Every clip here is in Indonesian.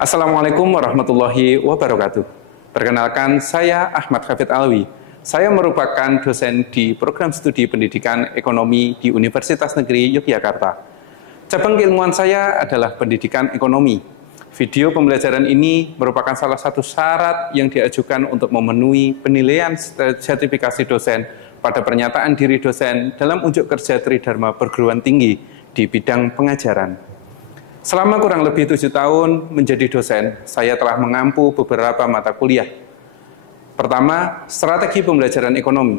Assalamualaikum warahmatullahi wabarakatuh. Perkenalkan, saya Ahmad Hafid Alwi. Saya merupakan dosen di program studi pendidikan ekonomi di Universitas Negeri Yogyakarta. Cabang keilmuan saya adalah pendidikan ekonomi. Video pembelajaran ini merupakan salah satu syarat yang diajukan untuk memenuhi penilaian sertifikasi dosen pada pernyataan diri dosen dalam unjuk kerja Tridharma Perguruan Tinggi di bidang pengajaran. Selama kurang lebih 7 tahun menjadi dosen, saya telah mengampu beberapa mata kuliah. Pertama, strategi pembelajaran ekonomi.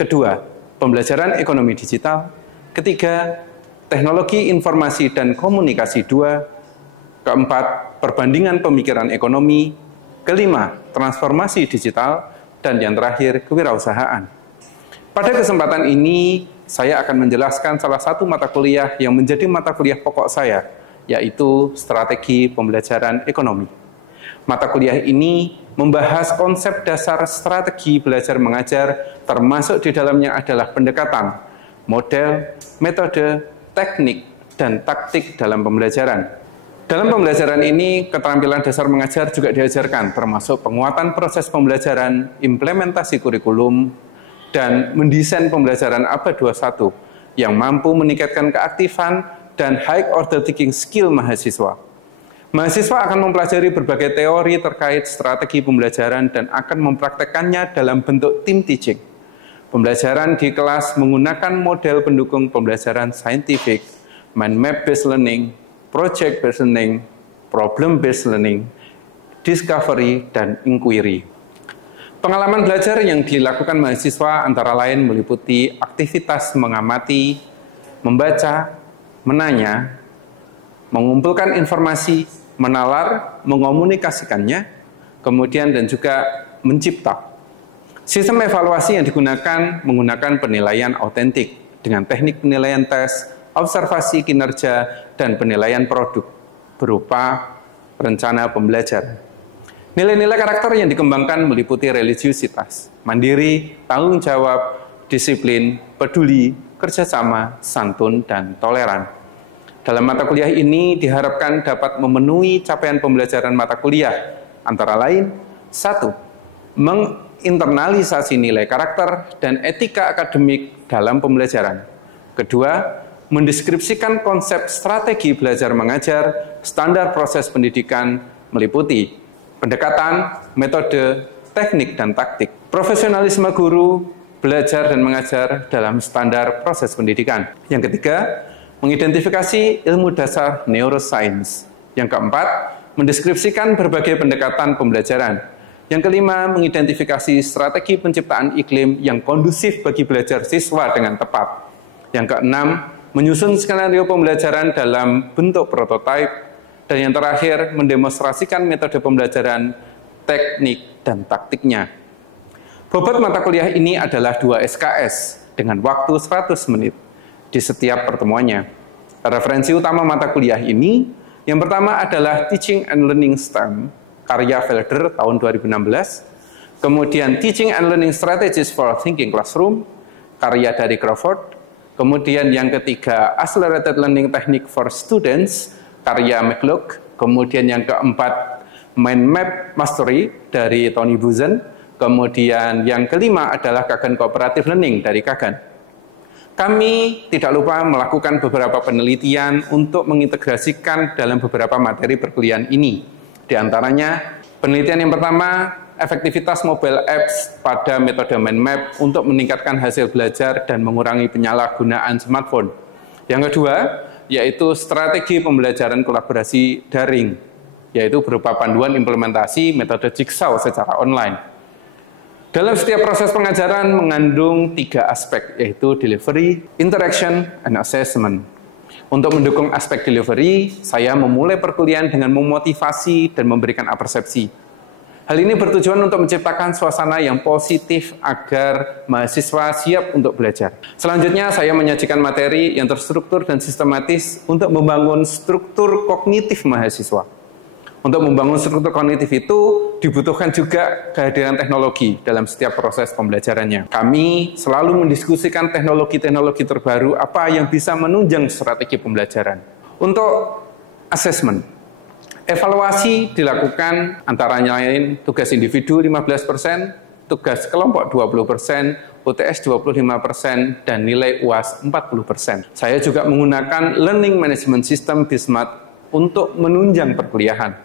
Kedua, pembelajaran ekonomi digital. Ketiga, teknologi informasi dan komunikasi 2. Keempat, perbandingan pemikiran ekonomi. Kelima, transformasi digital. Dan yang terakhir, kewirausahaan. Pada kesempatan ini, saya akan menjelaskan salah satu mata kuliah yang menjadi mata kuliah pokok saya, yaitu strategi pembelajaran ekonomi. Mata kuliah ini membahas konsep dasar strategi belajar mengajar, termasuk di dalamnya adalah pendekatan, model, metode, teknik, dan taktik dalam pembelajaran. Dalam pembelajaran ini, keterampilan dasar mengajar juga diajarkan, termasuk penguatan proses pembelajaran, implementasi kurikulum, dan mendesain pembelajaran abad 21 yang mampu meningkatkan keaktifan dan high order thinking skill mahasiswa. Mahasiswa akan mempelajari berbagai teori terkait strategi pembelajaran dan akan mempraktekannya dalam bentuk team teaching. Pembelajaran di kelas menggunakan model pendukung pembelajaran saintifik, mind map based learning, project based learning, problem based learning, discovery, dan inquiry. Pengalaman belajar yang dilakukan mahasiswa antara lain meliputi aktivitas mengamati, membaca, menanya, mengumpulkan informasi, menalar, mengomunikasikannya, kemudian dan juga mencipta. Sistem evaluasi yang digunakan menggunakan penilaian autentik dengan teknik penilaian tes, observasi kinerja, dan penilaian produk berupa rencana pembelajaran. Nilai-nilai karakter yang dikembangkan meliputi religiusitas, mandiri, tanggung jawab, disiplin, peduli, kerjasama, santun, dan toleran. Dalam mata kuliah ini diharapkan dapat memenuhi capaian pembelajaran mata kuliah, antara lain, 1. Menginternalisasi nilai karakter dan etika akademik dalam pembelajaran. Kedua, mendeskripsikan konsep strategi belajar mengajar, standar proses pendidikan, meliputi pendekatan, metode, teknik, dan taktik. Profesionalisme guru, belajar dan mengajar dalam standar proses pendidikan. Yang ketiga, mengidentifikasi ilmu dasar neuroscience. Yang keempat, mendeskripsikan berbagai pendekatan pembelajaran. Yang kelima, mengidentifikasi strategi penciptaan iklim yang kondusif bagi belajar siswa dengan tepat. Yang keenam, menyusun skenario pembelajaran dalam bentuk prototipe. Dan yang terakhir, mendemonstrasikan metode pembelajaran, teknik, dan taktiknya. Bobot mata kuliah ini adalah 2 SKS dengan waktu 100 menit di setiap pertemuannya. Referensi utama mata kuliah ini, yang pertama adalah Teaching and Learning STEM, karya Felder tahun 2016. Kemudian Teaching and Learning Strategies for Thinking Classroom, karya dari Crawford. Kemudian yang ketiga, Accelerated Learning Technique for Students, karya McCulloch. Kemudian yang keempat, Mind Map Mastery dari Tony Buzan. Kemudian yang kelima adalah Kagan Cooperative Learning dari Kagan. Kami tidak lupa melakukan beberapa penelitian untuk mengintegrasikan dalam beberapa materi perkuliahan ini. Di antaranya, penelitian yang pertama, efektivitas mobile apps pada metode mind map untuk meningkatkan hasil belajar dan mengurangi penyalahgunaan smartphone. Yang kedua, yaitu strategi pembelajaran kolaborasi daring, yaitu berupa panduan implementasi metode Jigsaw secara online. Dalam setiap proses pengajaran mengandung 3 aspek, yaitu delivery, interaction, and assessment. Untuk mendukung aspek delivery, saya memulai perkuliahan dengan memotivasi dan memberikan apersepsi. Hal ini bertujuan untuk menciptakan suasana yang positif agar mahasiswa siap untuk belajar. Selanjutnya, saya menyajikan materi yang terstruktur dan sistematis untuk membangun struktur kognitif mahasiswa. Untuk membangun struktur kognitif itu dibutuhkan juga kehadiran teknologi dalam setiap proses pembelajarannya. Kami selalu mendiskusikan teknologi-teknologi terbaru apa yang bisa menunjang strategi pembelajaran. Untuk assessment, Evaluasi dilakukan antara lain tugas individu 15%, tugas kelompok 20%, UTS 25%, dan nilai UAS 40%. Saya juga menggunakan Learning Management System BISMART untuk menunjang perkuliahan.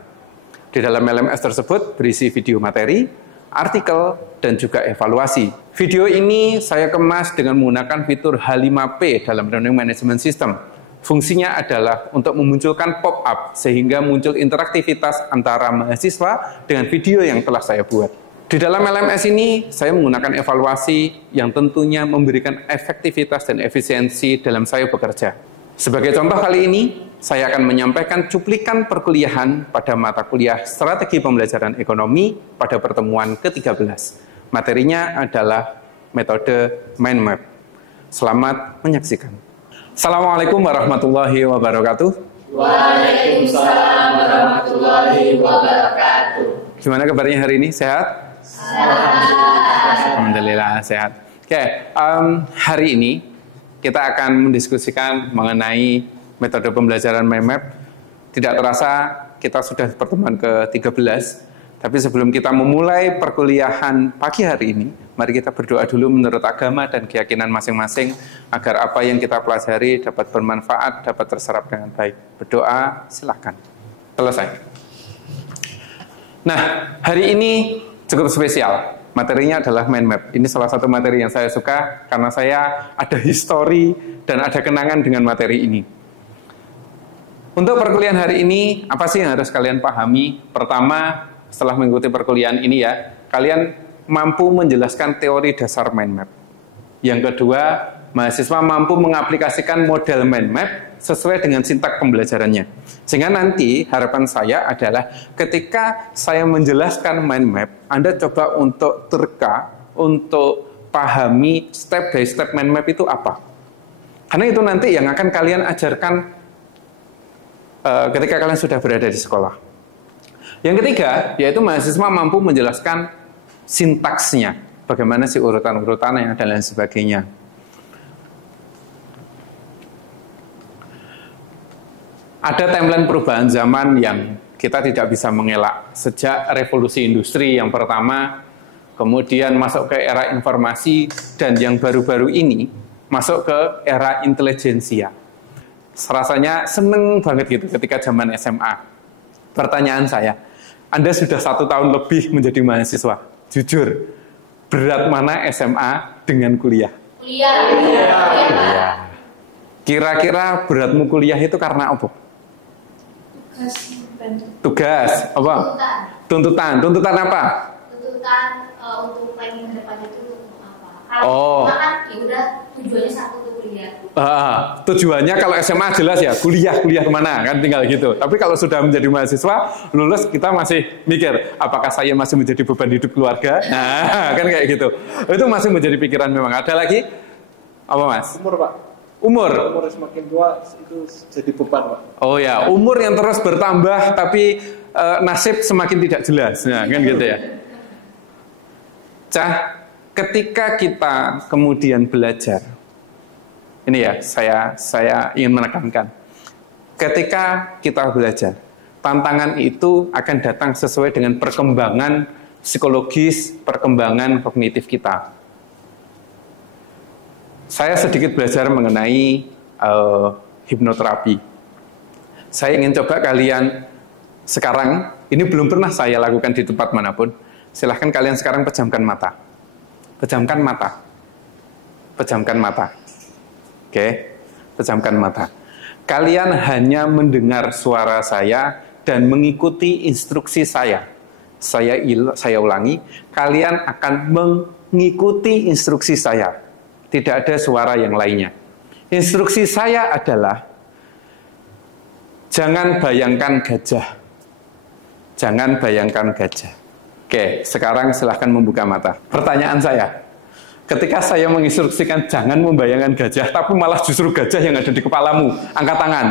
Di dalam LMS tersebut berisi video materi, artikel, dan juga evaluasi. Video ini saya kemas dengan menggunakan fitur H5P dalam Learning Management System. Fungsinya adalah untuk memunculkan pop-up sehingga muncul interaktivitas antara mahasiswa dengan video yang telah saya buat. Di dalam LMS ini, saya menggunakan evaluasi yang tentunya memberikan efektivitas dan efisiensi dalam saya bekerja. Sebagai contoh kali ini, saya akan menyampaikan cuplikan perkuliahan pada mata kuliah Strategi Pembelajaran Ekonomi pada pertemuan ke-13. Materinya adalah metode mind map. Selamat menyaksikan. Assalamualaikum warahmatullahi wabarakatuh. Waalaikumsalam warahmatullahi wabarakatuh. Gimana kabarnya hari ini? Sehat? Alhamdulillah sehat. Oke, hari ini kita akan mendiskusikan mengenai metode pembelajaran mind map. Tidak terasa kita sudah pertemuan ke-13. Tapi sebelum kita memulai perkuliahan pagi hari ini, mari kita berdoa dulu menurut agama dan keyakinan masing-masing agar apa yang kita pelajari dapat bermanfaat, dapat terserap dengan baik. Berdoa, silakan. Selesai. Nah, hari ini cukup spesial. Materinya adalah mind map. Ini salah satu materi yang saya suka karena saya ada histori dan ada kenangan dengan materi ini. Untuk perkuliahan hari ini, apa sih yang harus kalian pahami? Pertama, setelah mengikuti perkuliahan ini ya, kalian mampu menjelaskan teori dasar mind map. Yang kedua, mahasiswa mampu mengaplikasikan model mind map sesuai dengan sintak pembelajarannya. Sehingga nanti harapan saya adalah ketika saya menjelaskan mind map, Anda coba untuk terka, untuk pahami step by step mind map itu apa. Karena itu nanti yang akan kalian ajarkan ketika kalian sudah berada di sekolah. Yang ketiga, yaitu mahasiswa mampu menjelaskan sintaksnya, bagaimana sih urutan-urutannya dan lain sebagainya. Ada timeline perubahan zaman yang kita tidak bisa mengelak. Sejak revolusi industri yang pertama, kemudian masuk ke era informasi, dan yang baru-baru ini masuk ke era intelijensia. Rasanya seneng banget gitu ketika zaman SMA. Pertanyaan saya, Anda sudah 1 tahun lebih menjadi mahasiswa. Jujur, berat mana SMA dengan kuliah? Kuliah. Kira-kira beratmu kuliah itu karena apa? Tugas. Apa? Tuntutan. Tuntutan apa? Tuntutan untuk planning ke depannya itu apa? Oh. Kan ya udah tujuannya satu untuk kuliah. Tujuannya kalau SMA jelas ya, kuliah kemana kan, tinggal gitu. Tapi kalau sudah menjadi mahasiswa, lulus kita masih mikir, apakah saya masih menjadi beban hidup keluarga? Nah, kan kayak gitu. Itu masih menjadi pikiran memang. Ada lagi? Apa Mas? Umur Pak. Umur Semakin tua itu jadi beban Pak. Oh ya, umur yang terus bertambah tapi nasib semakin tidak jelas. Nah, kan gitu ya. Ketika kita kemudian belajar, ini ya, saya ingin menekankan. Ketika kita belajar, tantangan itu akan datang sesuai dengan perkembangan psikologis, perkembangan kognitif kita. Saya sedikit belajar mengenai hipnoterapi. Saya ingin coba kalian sekarang, ini belum pernah saya lakukan di tempat manapun. Silahkan kalian sekarang pejamkan mata. Pejamkan mata. Pejamkan mata. Oke, pejamkan mata. Kalian hanya mendengar suara saya dan mengikuti instruksi saya. Saya ulangi, kalian akan mengikuti instruksi saya. Tidak ada suara yang lainnya. Instruksi saya adalah jangan bayangkan gajah. Jangan bayangkan gajah. Oke, sekarang silahkan membuka mata. Pertanyaan saya, ketika saya menginstruksikan jangan membayangkan gajah, tapi malah justru gajah yang ada di kepalamu, angkat tangan.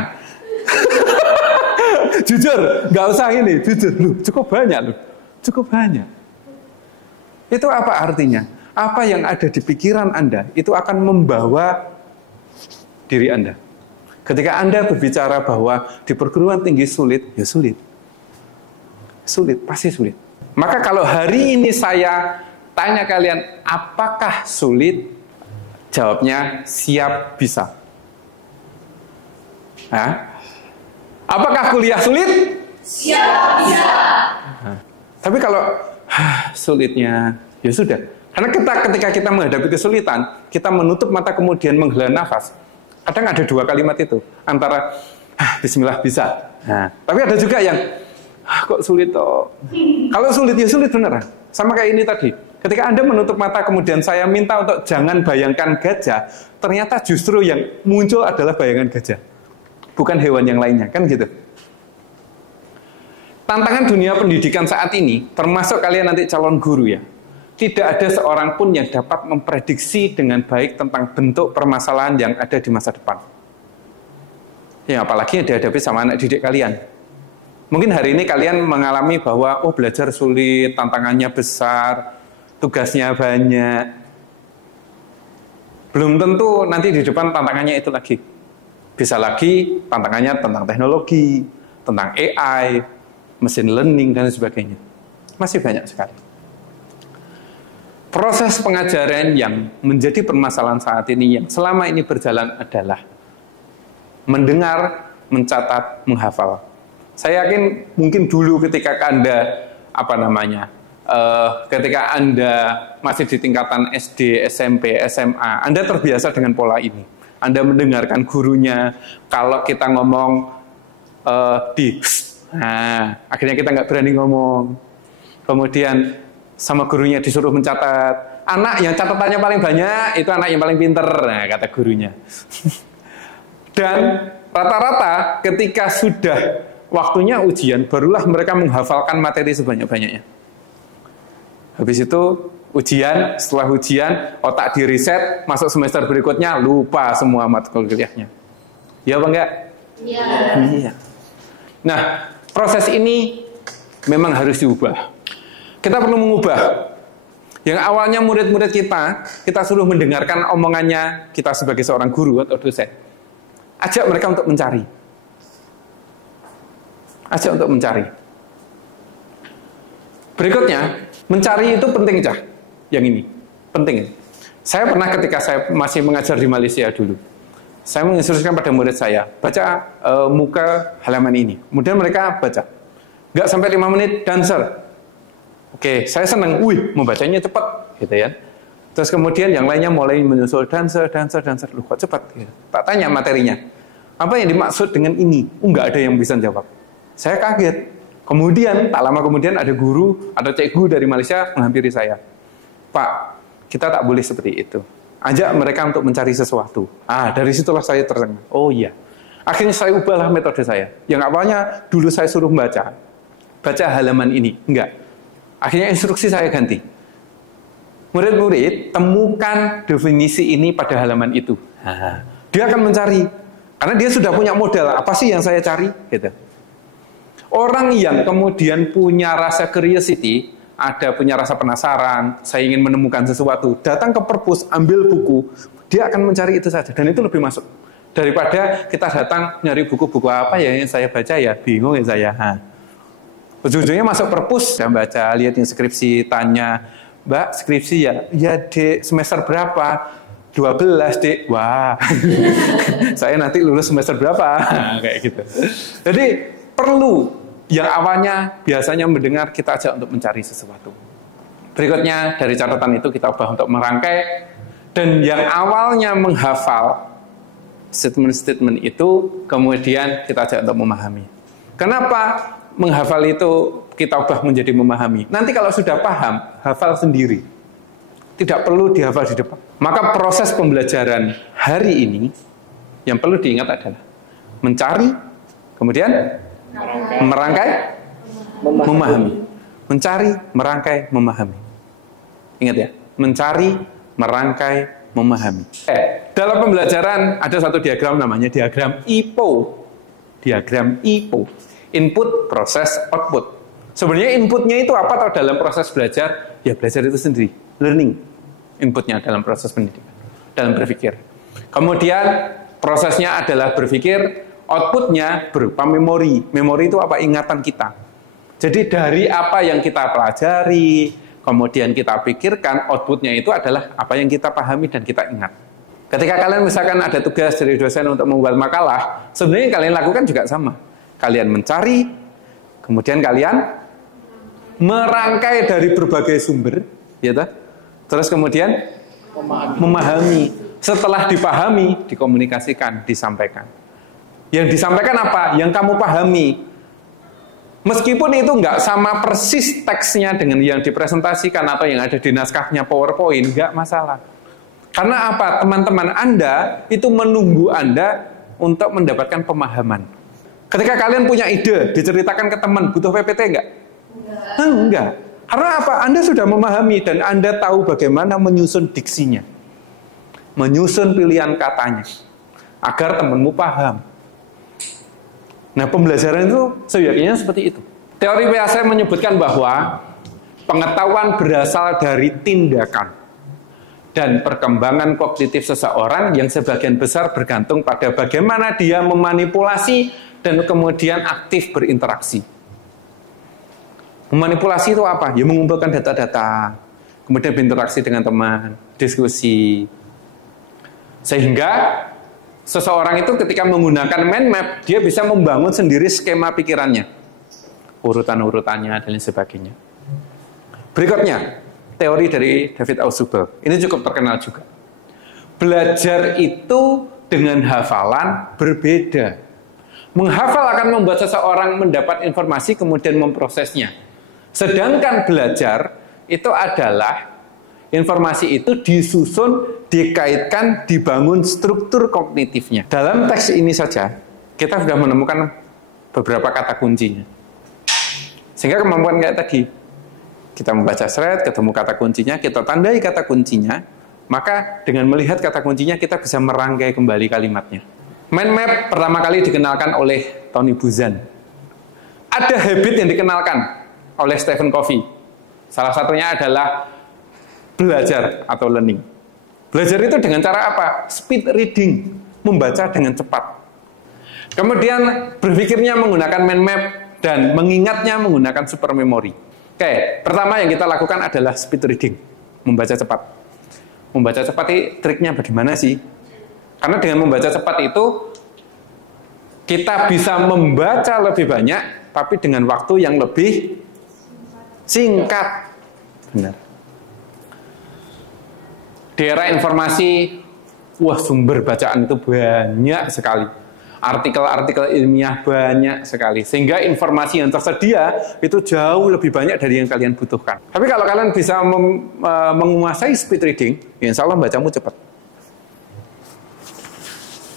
Jujur, nggak usah ini, jujur. Loh, cukup banyak loh, cukup banyak. Itu apa artinya? Apa yang ada di pikiran Anda, itu akan membawa diri Anda. Ketika Anda berbicara bahwa di perguruan tinggi sulit, ya sulit. Sulit, pasti sulit. Maka kalau hari ini saya tanya kalian, apakah sulit? Jawabnya, siap, bisa. Hah? Apakah kuliah sulit? Siap, bisa. Tapi kalau sulitnya, ya sudah. Karena ketika kita menghadapi kesulitan, kita menutup mata kemudian menghela nafas. Kadang ada dua kalimat itu, antara bismillah bisa. Nah, tapi ada juga yang kok sulit toh. Kalau sulit ya sulit beneran. Sama kayak ini tadi. Ketika Anda menutup mata kemudian saya minta untuk jangan bayangkan gajah, ternyata justru yang muncul adalah bayangan gajah. Bukan hewan yang lainnya, kan gitu. Tantangan dunia pendidikan saat ini, termasuk kalian nanti calon guru ya, tidak ada seorang pun yang dapat memprediksi dengan baik tentang bentuk permasalahan yang ada di masa depan. Ya, apalagi yang dihadapi sama anak didik kalian. Mungkin hari ini kalian mengalami bahwa, oh belajar sulit, tantangannya besar, tugasnya banyak. Belum tentu nanti di depan tantangannya itu lagi. Bisa lagi tantangannya tentang teknologi, tentang AI, machine learning, dan sebagainya. Masih banyak sekali. Proses pengajaran yang menjadi permasalahan saat ini, yang selama ini berjalan adalah mendengar, mencatat, menghafal. Saya yakin mungkin dulu ketika Anda, ketika Anda masih di tingkatan SD, SMP, SMA, Anda terbiasa dengan pola ini. Anda mendengarkan gurunya, kalau kita ngomong akhirnya kita nggak berani ngomong. Kemudian sama gurunya disuruh mencatat. Anak yang catatannya paling banyak, itu anak yang paling pinter, nah, kata gurunya. Dan rata-rata ketika sudah waktunya ujian, barulah mereka menghafalkan materi sebanyak-banyaknya. Habis itu ujian, setelah ujian, otak di reset, masuk semester berikutnya, lupa semua matkul kuliahnya. Ya apa enggak? Iya. Nah, proses ini memang harus diubah. Kita perlu mengubah. Yang awalnya murid-murid kita suruh mendengarkan omongannya kita sebagai seorang guru atau dosen. Ajak mereka untuk mencari. Ajak untuk mencari. Berikutnya, mencari itu penting, Cah. Yang ini, penting. Saya pernah ketika saya masih mengajar di Malaysia dulu, saya menginstruksikan pada murid saya, baca muka halaman ini. Kemudian mereka baca. Nggak sampai 5 menit, dancer. Oke, saya senang, membacanya cepat, gitu ya. Terus kemudian yang lainnya mulai menyusul dancer. Loh, kok cepat? Gitu. Tak tanya materinya. Apa yang dimaksud dengan ini? Nggak ada yang bisa jawab. Saya kaget. Kemudian, tak lama kemudian ada guru atau cikgu dari Malaysia menghampiri saya. Pak, kita tak boleh seperti itu. Ajak mereka untuk mencari sesuatu. Dari situlah saya terengah. Oh iya. Akhirnya saya ubahlah metode saya. Yang awalnya dulu saya suruh baca halaman ini. Enggak. Akhirnya instruksi saya ganti. Murid-murid, temukan definisi ini pada halaman itu. Dia akan mencari. Karena dia sudah punya modal. Apa sih yang saya cari? Gitu. Orang yang kemudian punya rasa curiosity, punya rasa penasaran, saya ingin menemukan sesuatu, datang ke perpus, ambil buku, dia akan mencari itu saja. Dan itu lebih masuk. Daripada kita datang nyari buku-buku apa ya yang saya baca ya, bingung ya saya. Ujung-ujungnya masuk perpus, dan baca, lihat yang skripsi, tanya, Mbak, skripsi ya Dek, semester berapa? 12 Dek. Wah, saya nanti lulus semester berapa? Kayak gitu. Jadi perlu yang awalnya biasanya mendengar, kita ajak untuk mencari sesuatu. Berikutnya dari catatan itu kita ubah untuk merangkai, dan yang awalnya menghafal statement-statement itu kemudian kita ajak untuk memahami. Kenapa menghafal itu kita ubah menjadi memahami? Nanti kalau sudah paham, hafal sendiri. Tidak perlu dihafal di depan. Maka proses pembelajaran hari ini yang perlu diingat adalah mencari, kemudian merangkai, memahami. Mencari, merangkai, memahami. Ingat ya, mencari, merangkai, memahami. Dalam pembelajaran ada satu diagram namanya diagram IPO. Diagram IPO. Input, proses, output. Sebenarnya inputnya itu apa atau dalam proses belajar? Ya belajar itu sendiri. Learning. Inputnya dalam proses pendidikan. Dalam berpikir. Kemudian prosesnya adalah berpikir. Outputnya berupa memori. Memori itu apa? Ingatan kita. Jadi dari apa yang kita pelajari, kemudian kita pikirkan, outputnya itu adalah apa yang kita pahami dan kita ingat. Ketika kalian misalkan ada tugas dari dosen untuk membuat makalah, sebenarnya yang kalian lakukan juga sama. Kalian mencari, kemudian kalian merangkai dari berbagai sumber, ya toh? Terus kemudian memahami. Setelah dipahami, dikomunikasikan, disampaikan. Yang disampaikan apa? Yang kamu pahami. Meskipun itu nggak sama persis teksnya dengan yang dipresentasikan atau yang ada di naskahnya PowerPoint, nggak masalah. Karena apa? Teman-teman Anda itu menunggu Anda untuk mendapatkan pemahaman. Ketika kalian punya ide, diceritakan ke teman, butuh PPT nggak? Enggak. Karena apa? Anda sudah memahami dan Anda tahu bagaimana menyusun diksinya. Menyusun pilihan katanya. Agar temanmu paham. Nah, pembelajaran itu seyogyanya seperti itu. Teori PAC menyebutkan bahwa pengetahuan berasal dari tindakan dan perkembangan kognitif seseorang yang sebagian besar bergantung pada bagaimana dia memanipulasi dan kemudian aktif berinteraksi. Memanipulasi itu apa? Ya mengumpulkan data-data, kemudian berinteraksi dengan teman, diskusi. Sehingga seseorang itu ketika menggunakan mind map, dia bisa membangun sendiri skema pikirannya. Urutan-urutannya dan lain sebagainya. Berikutnya, teori dari David Ausubel. Ini cukup terkenal juga. Belajar itu dengan hafalan berbeda. Menghafal akan membuat seseorang mendapat informasi kemudian memprosesnya. Sedangkan belajar itu adalah informasi itu disusun, dikaitkan, dibangun struktur kognitifnya. Dalam teks ini saja, kita sudah menemukan beberapa kata kuncinya. Sehingga kemampuan kayak tadi, kita membaca thread, ketemu kata kuncinya, kita tandai kata kuncinya, maka dengan melihat kata kuncinya kita bisa merangkai kembali kalimatnya. Mind map pertama kali dikenalkan oleh Tony Buzan. Ada habit yang dikenalkan oleh Stephen Covey. Salah satunya adalah belajar atau learning. Belajar itu dengan cara apa? Speed reading, membaca dengan cepat. Kemudian berpikirnya menggunakan mind map dan mengingatnya menggunakan super memory. Oke, pertama yang kita lakukan adalah speed reading, membaca cepat. Membaca cepat itu triknya bagaimana sih? Karena dengan membaca cepat itu kita bisa membaca lebih banyak, tapi dengan waktu yang lebih singkat. Benar. Di era informasi, sumber bacaan itu banyak sekali. Artikel-artikel ilmiah banyak sekali. Sehingga informasi yang tersedia itu jauh lebih banyak dari yang kalian butuhkan. Tapi kalau kalian bisa menguasai speed reading, ya insya Allah bacamu cepat.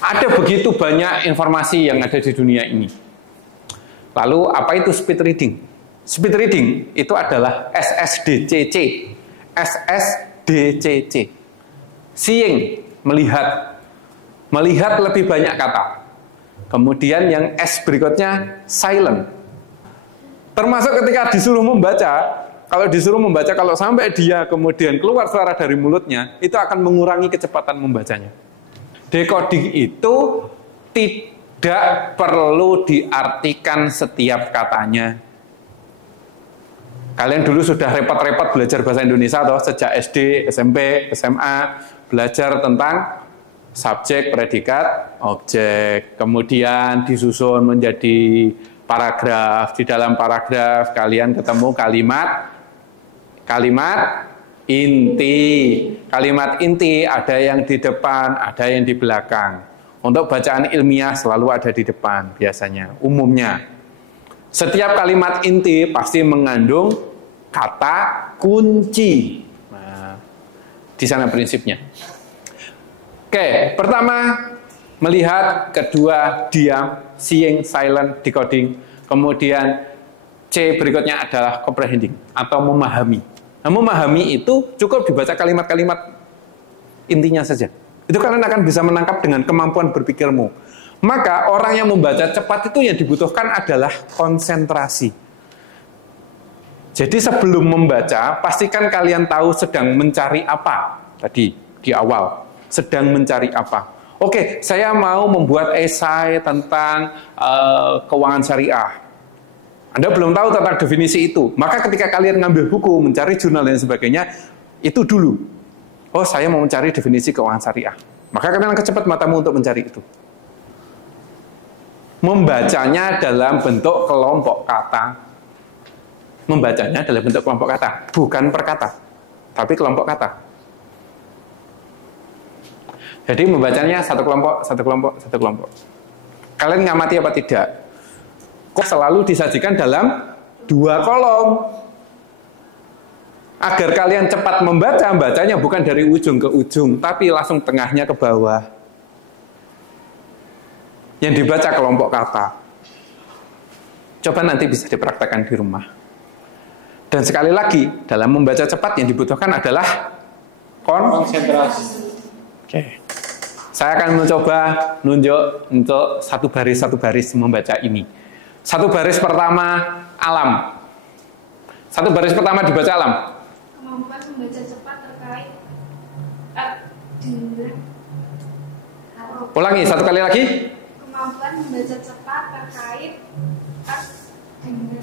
Ada begitu banyak informasi yang ada di dunia ini. Lalu apa itu speed reading? Speed reading itu adalah SSDCC. SSDCC. Seeing, melihat. Melihat lebih banyak kata. Kemudian yang S berikutnya silent. Termasuk ketika disuruh membaca, kalau sampai dia kemudian keluar suara dari mulutnya, itu akan mengurangi kecepatan membacanya. Decoding itu tidak perlu diartikan setiap katanya. Kalian dulu sudah repot-repot belajar bahasa Indonesia atau sejak SD, SMP, SMA, belajar tentang subjek, predikat, objek, kemudian disusun menjadi paragraf. Di dalam paragraf kalian ketemu kalimat inti. Kalimat inti ada yang di depan, ada yang di belakang. Untuk bacaan ilmiah selalu ada di depan biasanya, umumnya. Setiap kalimat inti pasti mengandung kata kunci. Nah, di sana prinsipnya. Oke, pertama melihat, kedua diam, seeing, silent, decoding. Kemudian C berikutnya adalah comprehending atau memahami. Nah, memahami itu cukup dibaca kalimat-kalimat intinya saja. Itu kalian akan bisa menangkap dengan kemampuan berpikirmu. Maka orang yang membaca cepat itu yang dibutuhkan adalah konsentrasi. Jadi sebelum membaca, pastikan kalian tahu sedang mencari apa. Tadi di awal, sedang mencari apa. Oke, saya mau membuat esai tentang keuangan syariah. Anda belum tahu tentang definisi itu. Maka ketika kalian ngambil buku, mencari jurnal dan sebagainya, itu dulu. Oh, saya mau mencari definisi keuangan syariah. Maka kalian akan cepat matamu untuk mencari itu. Membacanya dalam bentuk kelompok kata. Membacanya dalam bentuk kelompok kata. Bukan per kata, tapi kelompok kata. Jadi membacanya satu kelompok, satu kelompok, satu kelompok. Kalian ngamati apa tidak? Kok selalu disajikan dalam 2 kolom. Agar kalian cepat membaca, bacanya bukan dari ujung ke ujung, tapi langsung tengahnya ke bawah. Yang dibaca kelompok kata. Coba nanti bisa dipraktekkan di rumah. Dan sekali lagi, dalam membaca cepat yang dibutuhkan adalah konsentrasi. Oke. Saya akan mencoba nunjuk untuk satu baris membaca ini. Satu baris pertama, alam. Satu baris pertama dibaca alam. Kemampuan membaca cepat terkait dengan Ulangi, satu kali lagi. Kemampuan membaca cepat terkait dengan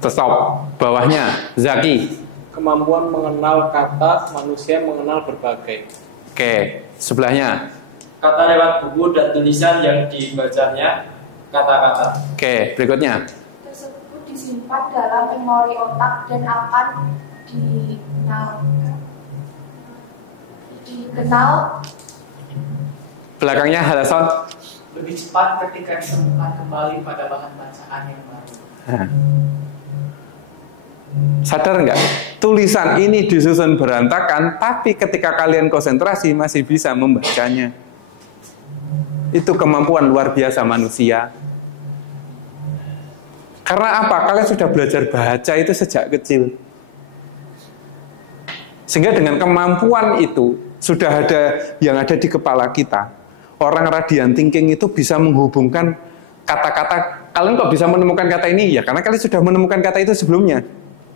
Stop. Bawahnya, Zaki. Kemampuan mengenal kata, manusia mengenal berbagai. Oke, sebelahnya. Kata lewat buku dan tulisan yang dibacanya kata-kata. Oke, berikutnya. tersebut disimpan dalam memori otak dan akan dikenal Belakangnya, Halason. Lebih cepat ketika ditemukan kembali pada bahan bacaan yang baru. Sadar nggak? Tulisan ini disusun berantakan, tapi ketika kalian konsentrasi masih bisa membacanya. Itu kemampuan luar biasa manusia. Karena apa? Kalian sudah belajar baca itu sejak kecil. Sehingga dengan kemampuan itu, sudah ada yang ada di kepala kita. Orang radiant thinking itu bisa menghubungkan kata-kata. Kalian kok bisa menemukan kata ini? Ya karena kalian sudah menemukan kata itu sebelumnya.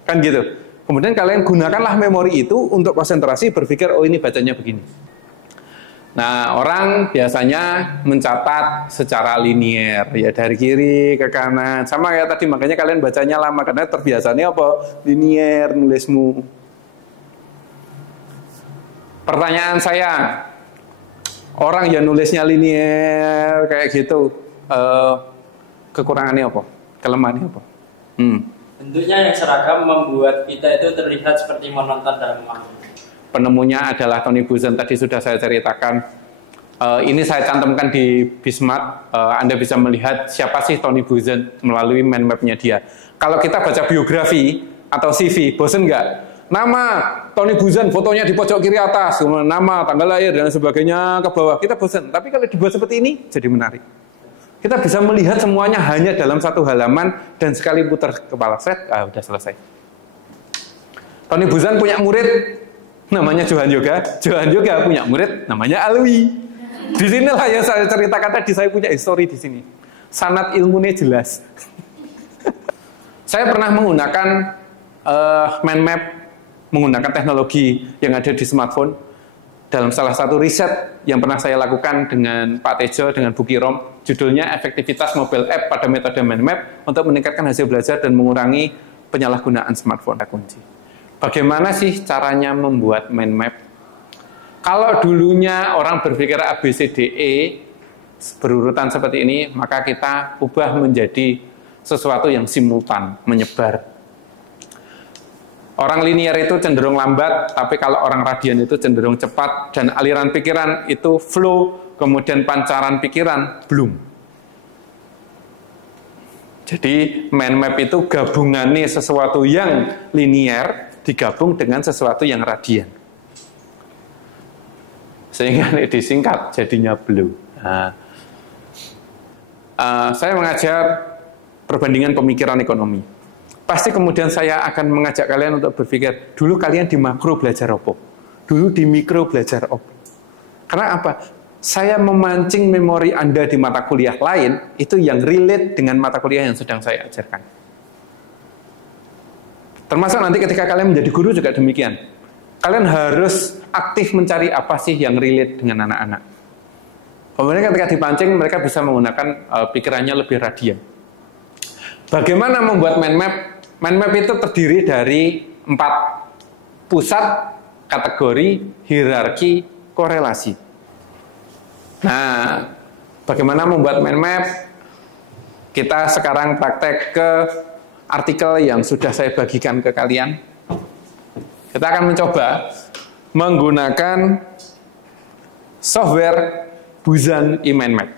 Kan gitu. Kemudian kalian gunakanlah memori itu untuk konsentrasi, berpikir, oh ini bacanya begini. Nah, orang biasanya mencatat secara linier, ya dari kiri ke kanan. Sama kayak tadi, makanya kalian bacanya lama, karena terbiasanya apa? Linier nulismu. Pertanyaan saya, orang yang nulisnya linier kayak gitu, kekurangannya apa? Kelemahannya apa? Bentuknya yang seragam membuat kita itu terlihat seperti menonton drama. Penemunya adalah Tony Buzan, tadi sudah saya ceritakan. Ini saya cantumkan di Bismart. Anda bisa melihat siapa sih Tony Buzan melalui mind map-nya dia. Kalau kita baca biografi atau CV, bosen nggak? Nama Tony Buzan, fotonya di pojok kiri atas, nama, tanggal lahir, dan sebagainya ke bawah. Kita bosen, tapi kalau dibuat seperti ini, jadi menarik. Kita bisa melihat semuanya hanya dalam satu halaman, dan sekali putar kepala set, udah selesai. Tony Buzan punya murid, namanya Johan Yoga. Johan Yoga punya murid namanya Alwi. Di sinilah yang saya ceritakan tadi, saya punya histori di sini. Sanad ilmunya jelas. Saya pernah menggunakan mind map, menggunakan teknologi yang ada di smartphone dalam salah satu riset yang pernah saya lakukan dengan Pak Tejo dengan Bukirom, judulnya efektivitas mobile app pada metode mind map untuk meningkatkan hasil belajar dan mengurangi penyalahgunaan smartphone. Kunci. Bagaimana sih caranya membuat mind map? Kalau dulunya orang berpikir ABCDE berurutan seperti ini, maka kita ubah menjadi sesuatu yang simultan, menyebar. Orang linear itu cenderung lambat, tapi kalau orang radian itu cenderung cepat, dan aliran pikiran itu flow, kemudian pancaran pikiran belum. Jadi mind map itu gabungannya sesuatu yang linear digabung dengan sesuatu yang radian. Sehingga disingkat jadinya blue. Saya mengajar perbandingan pemikiran ekonomi. Pasti kemudian saya akan mengajak kalian untuk berpikir, dulu kalian di makro belajar apa? Dulu di mikro belajar apa? Karena apa? Saya memancing memori Anda di mata kuliah lain, itu yang relate dengan mata kuliah yang sedang saya ajarkan. Termasuk nanti ketika kalian menjadi guru juga demikian. Kalian harus aktif mencari apa sih yang relate dengan anak-anak. Kemudian ketika dipancing, mereka bisa menggunakan pikirannya lebih radian. Bagaimana membuat mind map? Mind map itu terdiri dari 4: pusat, kategori, hierarki, korelasi. Nah, bagaimana membuat mind map? Kita sekarang praktek ke artikel yang sudah saya bagikan ke kalian. Kita akan mencoba menggunakan software Buzan e-mind map.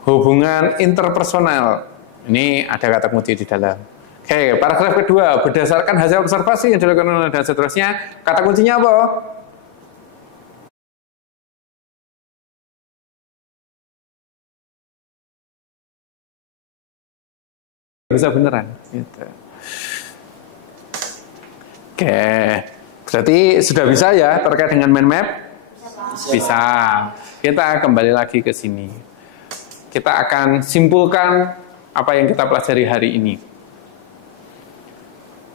Hubungan interpersonal. Ini ada kata kunci di dalam. Oke, paragraf kedua, berdasarkan hasil observasi yang dilakukan dan seterusnya, kata kuncinya apa? Bisa beneran. Gitu. Oke, berarti sudah bisa ya terkait dengan mind map? Bisa. Kita kembali lagi ke sini. Kita akan simpulkan apa yang kita pelajari hari ini.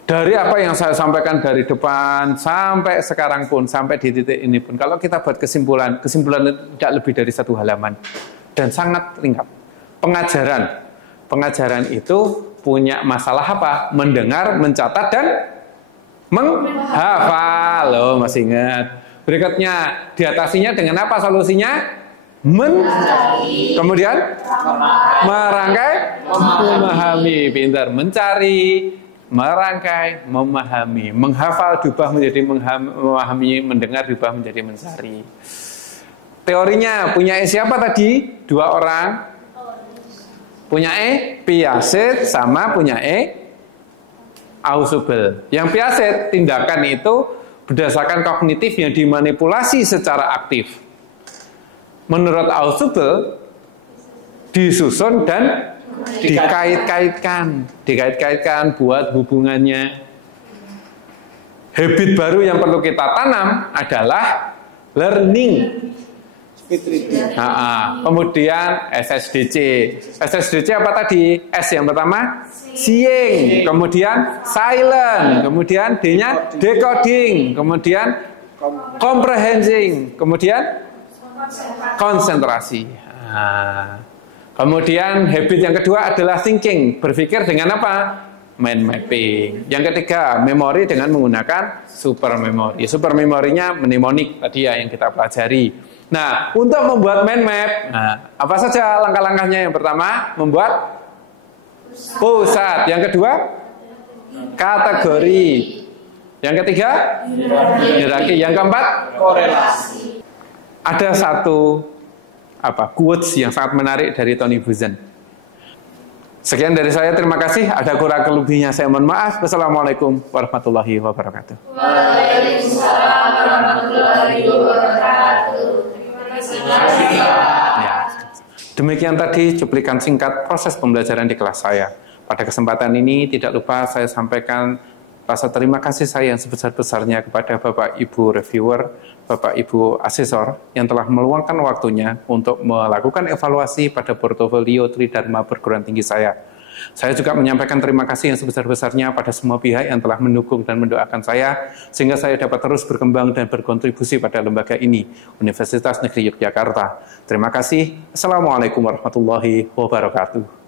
Dari apa yang saya sampaikan dari depan sampai sekarang pun, sampai di titik ini pun, kalau kita buat kesimpulan tidak lebih dari 1 halaman dan sangat ringkas. Pengajaran itu punya masalah apa? Mendengar, mencatat, dan menghafal. Loh, masih ingat? Berikutnya, diatasinya dengan apa solusinya? Kemudian merangkai, memahami. Pintar, mencari, merangkai, memahami. Menghafal diubah menjadi memahami, mendengar diubah menjadi mencari. Teorinya punya siapa tadi? 2 orang. Punya Piaget sama punya Ausubel. Yang Piaget, tindakan itu berdasarkan kognitif yang dimanipulasi secara aktif. Menurut Ausubel, disusun dan dikait-kaitkan buat hubungannya. Habit baru yang perlu kita tanam adalah learning. Kemudian SSDC. SSDC apa tadi? S yang pertama seeing, kemudian silent, kemudian D-nya decoding, kemudian comprehending, kemudian konsentrasi. Kemudian habit yang kedua adalah thinking, berpikir dengan apa? Mind mapping. Yang ketiga, memori dengan menggunakan super memory. Super memorinya mnemonik tadi ya yang kita pelajari. Nah, untuk membuat mind map, apa saja langkah-langkahnya? Yang pertama, membuat pusat. Yang kedua, kategori. Yang ketiga, hierarki. Yang keempat, korelasi. Ada satu quotes yang sangat menarik dari Tony Buzan. Sekian dari saya, terima kasih. Ada kurang lebihnya saya mohon maaf. Wassalamualaikum warahmatullahi wabarakatuh. Waalaikumsalam warahmatullahi wabarakatuh. Ya. Demikian tadi cuplikan singkat proses pembelajaran di kelas saya. Pada kesempatan ini tidak lupa saya sampaikan rasa terima kasih saya yang sebesar-besarnya kepada Bapak Ibu reviewer, Bapak Ibu asesor yang telah meluangkan waktunya untuk melakukan evaluasi pada portofolio Tridharma perguruan tinggi saya. Saya juga menyampaikan terima kasih yang sebesar-besarnya pada semua pihak yang telah mendukung dan mendoakan saya, sehingga saya dapat terus berkembang dan berkontribusi pada lembaga ini, Universitas Negeri Yogyakarta. Terima kasih. Assalamualaikum warahmatullahi wabarakatuh.